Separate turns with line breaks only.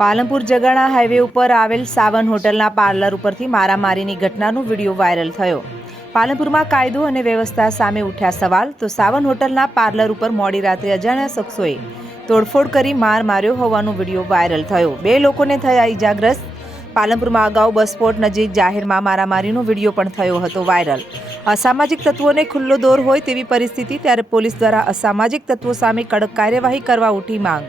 Palanpur Jagana highway ઉપર આવેલ સાવન હોટલના પાર્લર ઉપરથી મારામારીની ઘટનાનો વીડિયો વાયરલ થયો. પાલનપુરમાં કાયદો અને વ્યવસ્થા સામે ઉઠ્યા સવાલ, તો સાવન હોટલના પાર્લર ઉપર મોડી રાત્રે અજાણ્યા શખ્સોએ તોડફોડ કરી માર માર્યો હોવાનો વીડિયો વાયરલ થયો. બે લોકોને થયા ઈજાગ્રસ્ત. પાલનપુરમાં અગાઉ બસપોટ નજીક જાહેરમાં મારામારીનો વીડિયો પણ થયો હતો વાયરલ. અસામાજિક તત્વોને ખુલ્લો દોર હોય તેવી પરિસ્થિતિ, ત્યારે પોલીસ દ્વારા અસામાજિક તત્વો સામે કડક કાર્યવાહી કરવા ઉઠી માંગ.